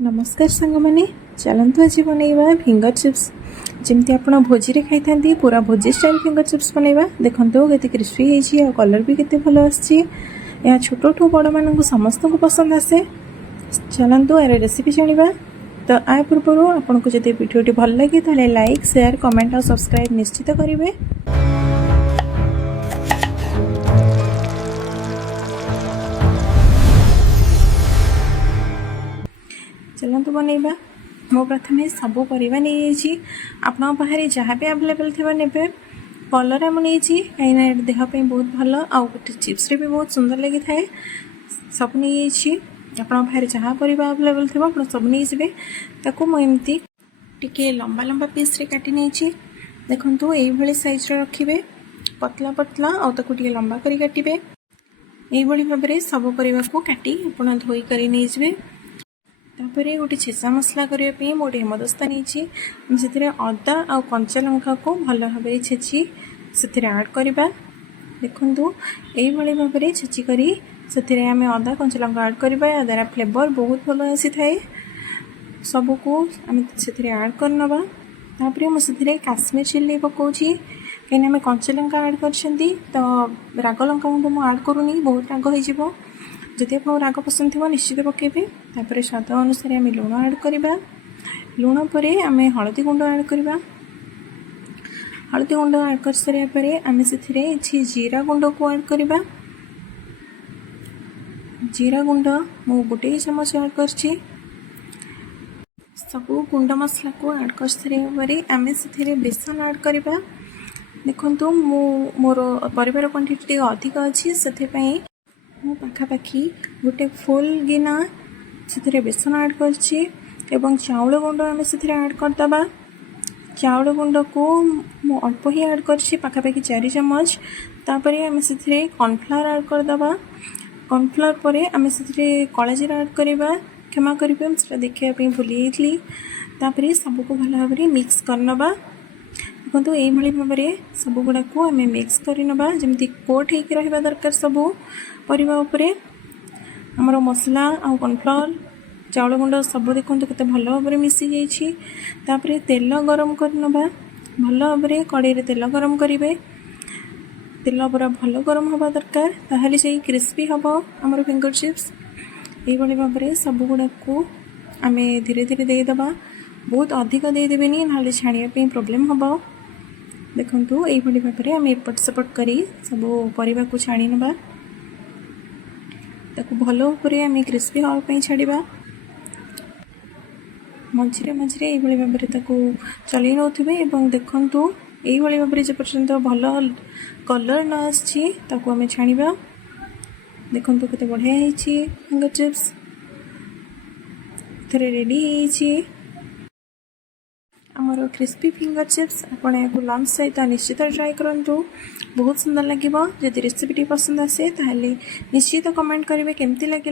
नमस्कार सांग मैंने चलतु आज बनैबा फिंगर चिप्स जमती आप भोजी रे खाई था पूरा भोजी स्टाइल फिंगर चिप्स बनैबा देखो के क्रिस्पी है कलर भी केते भल आ छोट ठू बड़ मान समस्त को पसंद आसे। चलतु यार रेसिपी जाना तो आ पूर्व आपको जब वीडियोटी भल लगे तो लाइक शेयर कमेंट और सब्सक्राइब निश्चित करेंगे। चलतु बनैबा मो प्रथम सबू परिवा नहीं आपे जहाँ भी आवेलेबल थी ने कलर मुझे कहीं देहपाई बहुत भल आउ चिप्स भी बहुत सुंदर लगी थाए सब नहीं आप जहाँ परिवा आवेलेबल थी आप सब नहीं जी मुझे टी लंबा लंबा पीस रे काटी नहीं देखो ये साइज रखिए पतला पतला आउ लंबा करी काटिबे यही भाव में सब परिवा को काटी आप धोई कर नहीं जी। तापर गोटे छेसा मसला करने मोटे हेमदस्ता नहीं से अदा आ कंचा लंका को भल भाव में छेची से आड करवा देखु यही भाव में छेचिक आम अदा कंचा लंका आड करवा या द्वारा फ्लेवर बहुत भल आसी थाए सबको आम से आड करनवा। तापर मुझे काश्मीर चिल्ली पकाउची कहीं आम कंचा लंका आड कर तो राग लंका मुझे आड करूनी बहुत राग हो जदि आप राग पसंद थी निश्चित पकेबे। तापर स्वाद अनुसार आम लुण आड करवा लुण पर आम हलदी गुंड आड करवा हलदी गुंड आड कर सारापर आम से जीरा गुंड को आड करवा जीरा गुंड मु गोटे चमच आड कर सब गुंड मसला को आड कर सारापर आम से बेसन आड करवा देखु मोर परिवार क्वांटिटी अधिक अच्छी से मु पाखापाखि गोटे फुल गिना से बेसन आड कर चाउल गुंड आम से आड करदे चाउल गुंड को मु अल्प ही आड कर पाखापाखि 4 चमच तापर आम से कॉर्नफ्लावर आड करदे कॉर्नफ्लावर पर आम से कला जीरा आड करवा क्षमा करेंगे से देखापी भूली जाइली तापर सबको भल भाव में मिक्स करनवा देखो ये भाव में सब गुड़ा को आम मिक्स करनवा जमी कोट होकर रहा दरकार सब परिवा उपरे हमर मसला आ कॉर्नफ्लावर चाउल गुंड सब देखो केते भल भाव में मिसी जाइए तापर तेल गरम करनवा भल भाव में कड़ाई तेल गरम करेंगे तेल पूरा भल गरम हवा दरकार ताहले से क्रिस्पी हम आमर फिंगर चिप्स ये भाव में सब गुड़ा को आम धीरे धीरे देदेबा बहुत अधिक देदेनि ना छाड़ापी प्रोब्लेम हम देखु ये भाव में आम एपट सेपट कर सब परिवा को छाणी नवा ताकू भल उपरे आम क्रिस्पी हाँपाई छाड़ा मझे मझे ये भाव में चल नौथे देखु यही भाव में जपर्यंत भल कलर न आम छाणा देखु केते बढ़िया है फिंगर चिप्स थे रेडी आमर क्रिस्पी फिंगर चिप्स आपण या लंच सहित निश्चित ट्राए करूँ बहुत सुंदर लगे जदि रेसिपी पसंद आसे ताहले निश्चित कमेंट करेंगे केमती लगे।